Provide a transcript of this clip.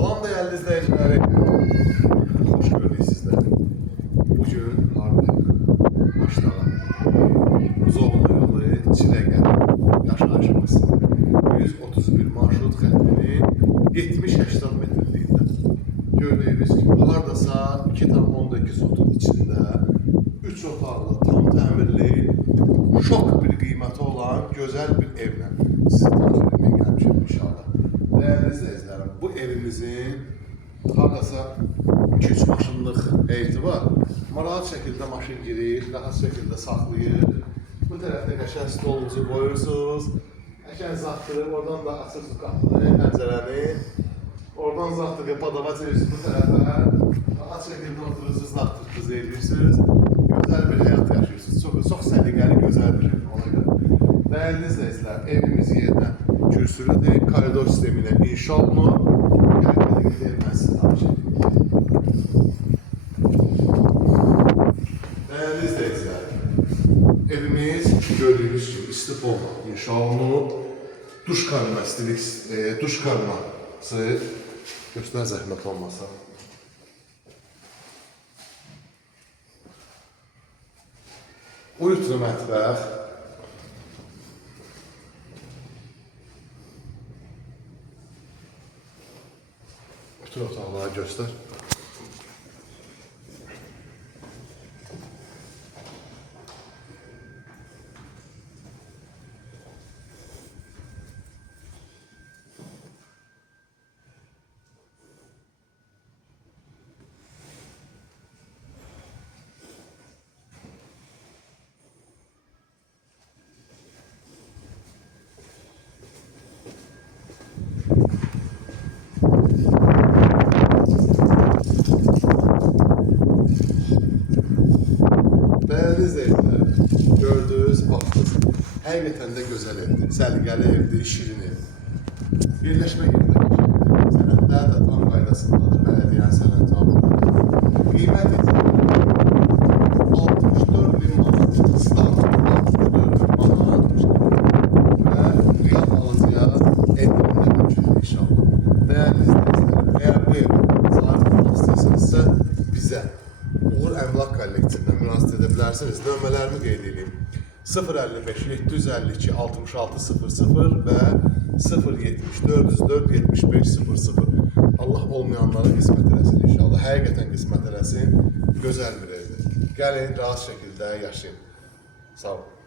Salam değerli izleyicilerim. Hoş gördük sizleri. Bugün hardayıq. Maçdağa. Buzovna yolu Çiləgə yaşayışımız. 131 marşrut xəttinin 70-80 metrliyində. Gördüyünüz gibi hardasa 2,2 sotun içində 3 otaqlı, tam təmirli, şok bir qiyməti olan gözəl bir evlə sizi takip etməyə gəlmişəm inşallah. Değerli izleyicilerim, bu evimizin hardasa 2-3 maşınlıq heyeti var. Rahat şekilde maşın girir, rahat şekilde saxlayır. Bu tərəfdə qəşəng stolunuzu qoyursunuz. Qəşəng zaxtırıb, oradan da açırsınız qapını, pəncərəni. Oradan zaxtırıb, padava çevirsiniz bu tərəfə. Rahat şekilde oturursunuz, zaxtırınızı edirsiniz. Güzel bir həyat yaşayırsınız. Çox səliqəli, gözəl bir ev. Ona görə. Değerli izleyiciler, evimiz yerdən kürsülüdür, koridor sistemiyle inşa olunur. Gəlin gidelim, ben size tanışayım. Değerli izleyiciler, evimiz gördüğünüz gibi istipolla inşa olunur. Duş karması, duş karması göster zəhmət olmasa. Uyutlu mətbəx. Bütün otaqları göster. Değerli izleyiciler, gördüğünüz baktınız. Həqiqətən də gözəl evdir, səliqəli evdir, şirin ev. Birləşmə yerində sənədlər də tam qaydasındadır, bələdiyyənin sənədləri. Qiymət isə 64.000 manat, start 64.000 manat və real alıcıya endirimlə mümkündür inşallah. Değerli izleyiciler, eğer bu evi sahip olmak istiyorsanızsa bize Uğur Əmlak kollektivindən müraciət edə bilərsiniz. Nömrələrimi qeyd edeyim. 055 752 66 00 və 070 404 75 00. Allah olmayanlara qismət eləsin inşallah. Həqiqətən qismət eləsin. Gözəl bir evdir. Gəlin rahat şəkildə yaşayın. Sağ olun.